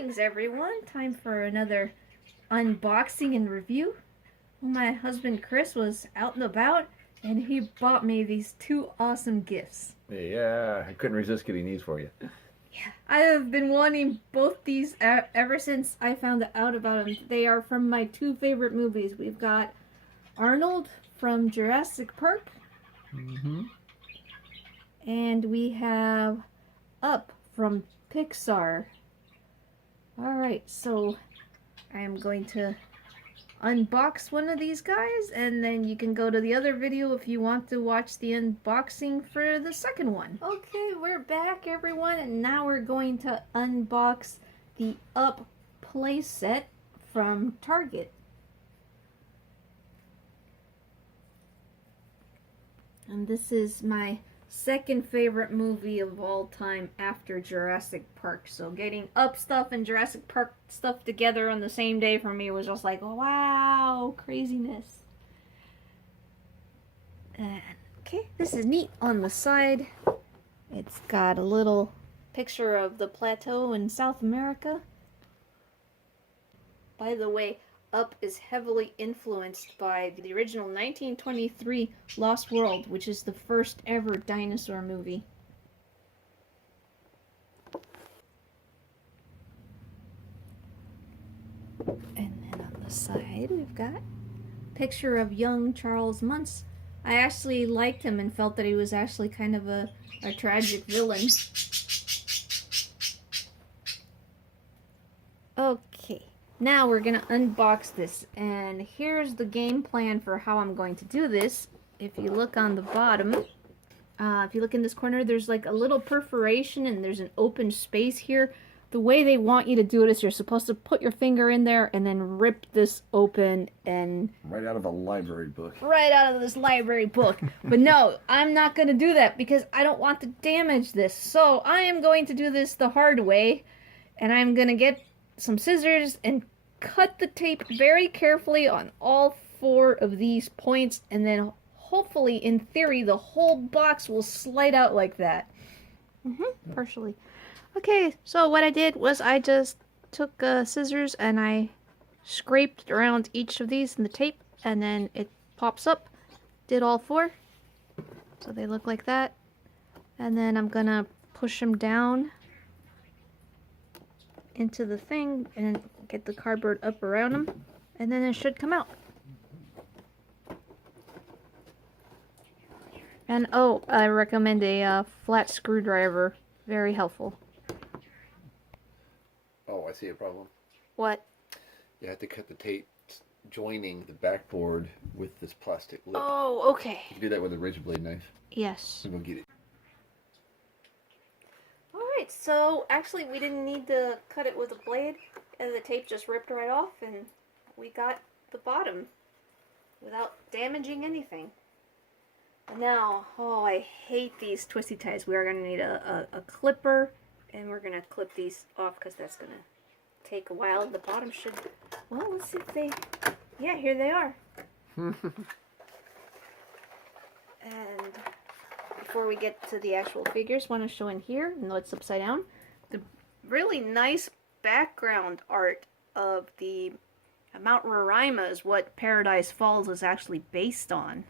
Greetings everyone, time for another unboxing and review. Well, my husband Chris was out and about and he bought me these two awesome gifts. Yeah, I couldn't resist getting these for you. Yeah, I have been wanting both these ever since I found out about them. They are from my two favorite movies. We've got Arnold from Jurassic Park. And we have Up from Pixar. Alright, so I am going to unbox one of these guys, and then you can go to the other video if you want to watch the unboxing for the second one. Okay, we're back everyone, and now we're going to unbox the Up Playset from Target. And this is my second favorite movie of all time after Jurassic Park. So getting Up stuff and Jurassic Park stuff together on the same day for me was just like, wow, craziness. And okay, this is neat on the side. It's got a little picture of the plateau in South America. By the way, Up is heavily influenced by the original 1923 Lost World, which is the first ever dinosaur movie. And then on the side we've got a picture of young Charles Muntz. I actually liked him and felt that he was actually kind of a tragic villain. Okay. Now we're going to unbox this, and here's the game plan for how I'm going to do this. If you look on the bottom, if you look in this corner, there's like a little perforation and there's an open space here. The way they want you to do it is you're supposed to put your finger in there and then rip this open and... Right out of a library book. Right out of this library book. But no, I'm not going to do that because I don't want to damage this. So I am going to do this the hard way, and I'm going to get some scissors and cut the tape very carefully on all four of these points, and then hopefully, in theory, the whole box will slide out like that. Partially. Okay, so what I did was I just took scissors and I scraped around each of these in the tape, and then it pops up. Did all four. So they look like that. And then I'm gonna push them down into the thing and get the cardboard up around them, and then it should come out. And oh, I recommend a flat screwdriver. Very helpful. Oh, I see a problem. What? You have to cut the tape joining the backboard with this plastic lip. Oh, okay. You can do that with a razor blade knife. Yes. I'm gonna get it. Alright, so actually we didn't need to cut it with a blade, and the tape just ripped right off, and we got the bottom without damaging anything. Now, oh, I hate these twisty ties. We are going to need a clipper, and we're going to clip these off because that's going to take a while. The bottom should, well, let's see if they, yeah, here they are. And before we get to the actual figures, I want to show in here, no, it's upside down, the really nice background art of the Mount Roraima is what Paradise Falls is actually based on.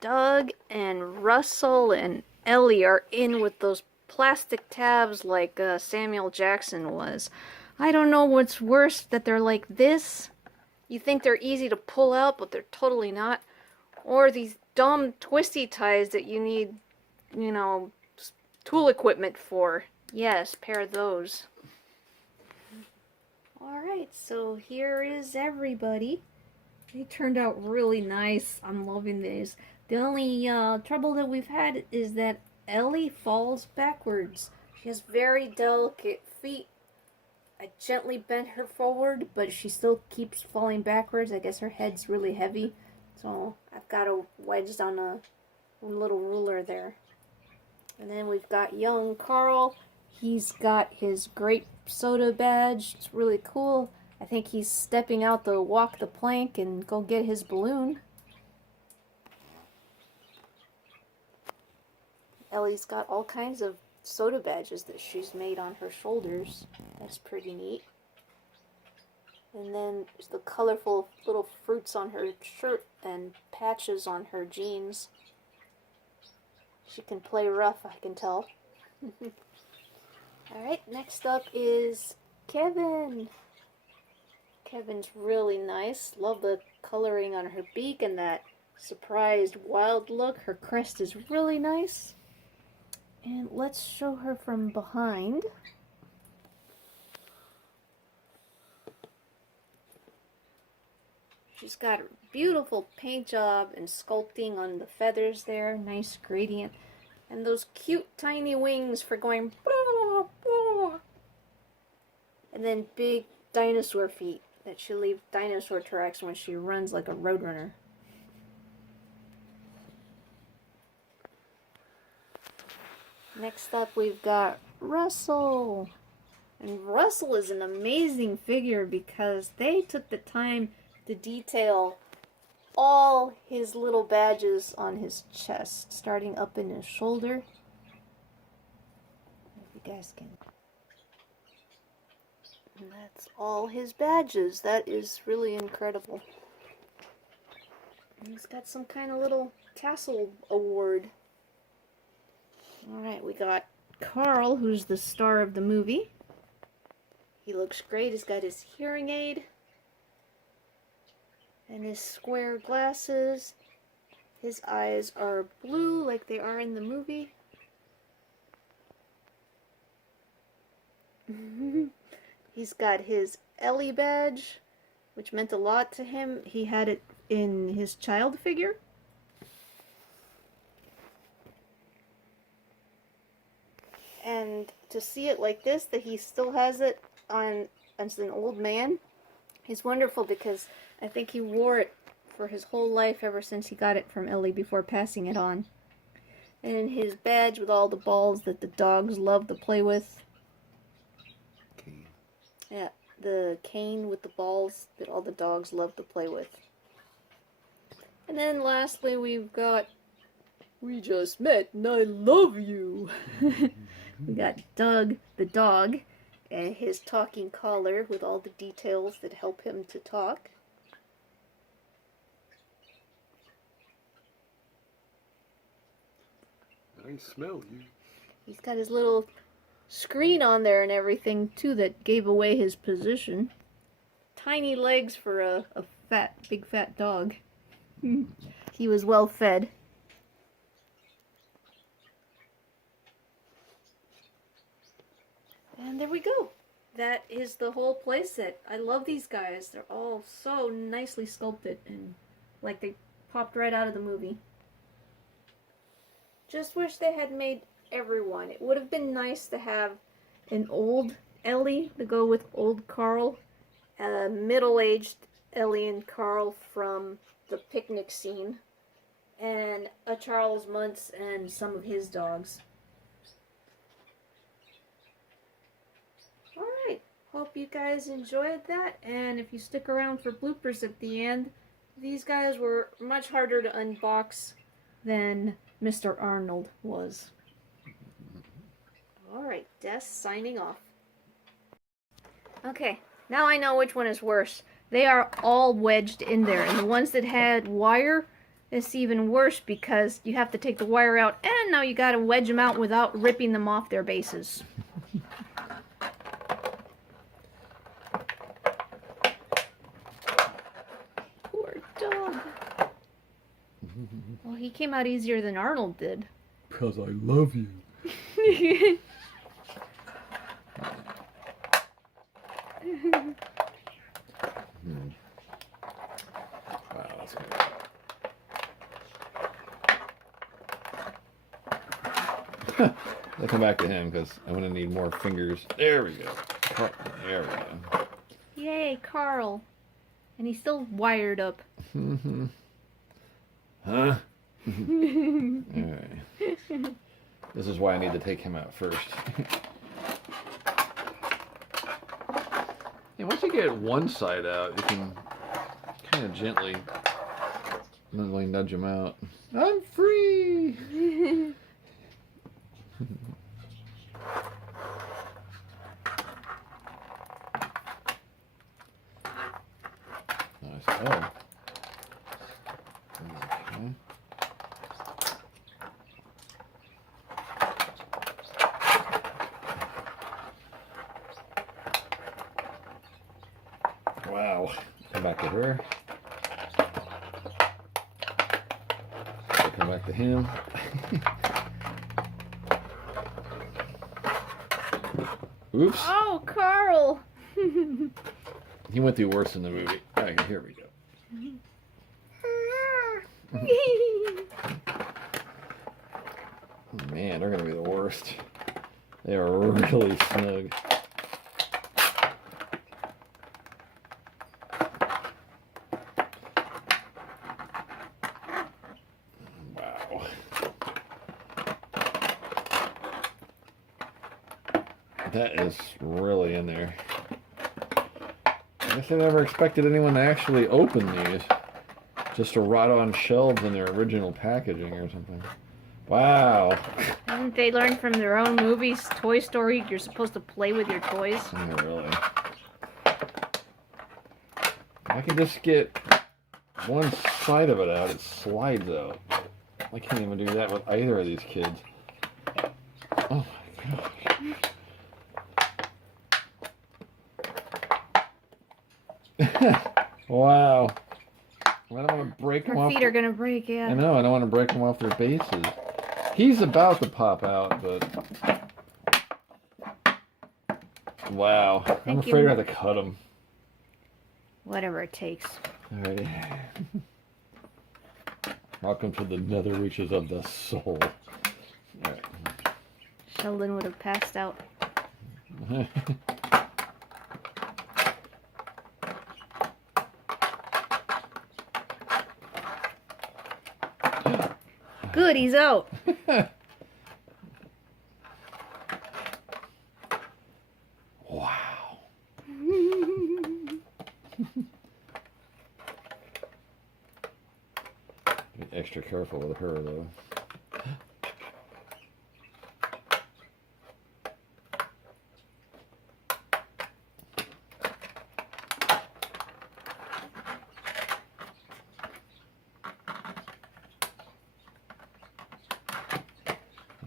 Doug and Russell and Ellie are in with those plastic tabs like Samuel Jackson was. I don't know what's worse, that they're like this. You think they're easy to pull out, but they're totally not. Or these dumb twisty ties that you need, you know, tool equipment for. Yes, pair of those. Alright, so here is everybody. They turned out really nice. I'm loving these. The only trouble that we've had is that Ellie falls backwards. She has very delicate feet. I gently bent her forward, but she still keeps falling backwards. I guess her head's really heavy. So I've got her wedged on a little ruler there. And then we've got young Carl. He's got his grape soda badge. It's really cool. I think he's stepping out to walk the plank and go get his balloon. Ellie's got all kinds of soda badges that she's made on her shoulders. That's pretty neat. And then the colorful little fruits on her shirt and patches on her jeans. She can play rough, I can tell. Alright, next up is Kevin. Kevin's really nice. Love the coloring on her beak and that surprised wild look. Her crest is really nice. And let's show her from behind. She's got a beautiful paint job and sculpting on the feathers there. Nice gradient. And those cute tiny wings for going blah, blah. And then big dinosaur feet that she'll leave dinosaur tracks when she runs like a roadrunner. Next up we've got Russell. And Russell is an amazing figure because they took the time to detail all his little badges on his chest, starting up in his shoulder. If you guys can. And that's all his badges. That is really incredible. And he's got some kind of little tassel award. Alright, we got Carl, who's the star of the movie. He looks great. He's got his hearing aid. And his square glasses. His eyes are blue like they are in the movie. He's got his Ellie badge, which meant a lot to him. He had it in his child figure. And to see it like this, that he still has it on as an old man, is wonderful because I think he wore it for his whole life ever since he got it from Ellie before passing it on. And his badge with all the balls that the dogs love to play with. Okay. Yeah, the cane with the balls that all the dogs love to play with. And then lastly we've got, we just met and I love you. We got Doug the dog and his talking collar with all the details that help him to talk. I smell you. He's got his little screen on there and everything too that gave away his position. Tiny legs for a big fat dog. He was well fed. And there we go. That is the whole playset. I love these guys. They're all so nicely sculpted and like they popped right out of the movie. Just wish they had made everyone. It would have been nice to have an old Ellie to go with old Carl, a middle-aged Ellie and Carl from the picnic scene, and a Charles Muntz and some of his dogs. Alright, hope you guys enjoyed that, and if you stick around for bloopers at the end, these guys were much harder to unbox than Mr. Arnold was. Alright, Des signing off. Okay, now I know which one is worse. They are all wedged in there, and the ones that had wire, it's even worse because you have to take the wire out, and now you gotta wedge them out without ripping them off their bases. Poor dog. Well, he came out easier than Arnold did. Because I love you. Wow, that's good. I'll come back to him because I'm going to need more fingers. There we go. There we go. Yay, Carl. And he's still wired up. Huh? Alright. This is why I need to take him out first. Yeah, once you get one side out, you can kind of gently nudge him out. I'm free! Come back to her. Come back to him. Oops. Oh, Carl. He went through worse in the movie. Alright, here we go. Oh, man, they're gonna be the worst. They are really snug. Wow. That is really in there. I guess I never expected anyone to actually open these. Just to rot on shelves in their original packaging or something. Wow. Haven't they learned from their own movies, Toy Story, you're supposed to play with your toys? Oh, really? I can just get one side of it out, it slides out. I can't even do that with either of these kids. Oh my gosh. Wow. I don't want to break them Her off. feet are gonna break, yeah. I know, I don't want to break them off their bases. He's about to pop out, but... Wow. I'm afraid I have to cut him. Whatever it takes. Alright. Welcome to the nether reaches of the soul. Alright. Sheldon would have passed out. Good, he's out. Wow. Be extra careful with her, though.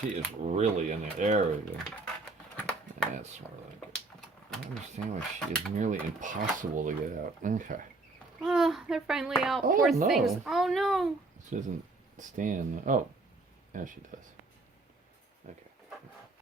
She is really in there. There we go. That's more like it. I don't understand why she is nearly impossible to get out. Okay. Oh, they're finally out. Oh, Poor no. things. Oh no. She doesn't stand. Oh, yeah, she does. Okay.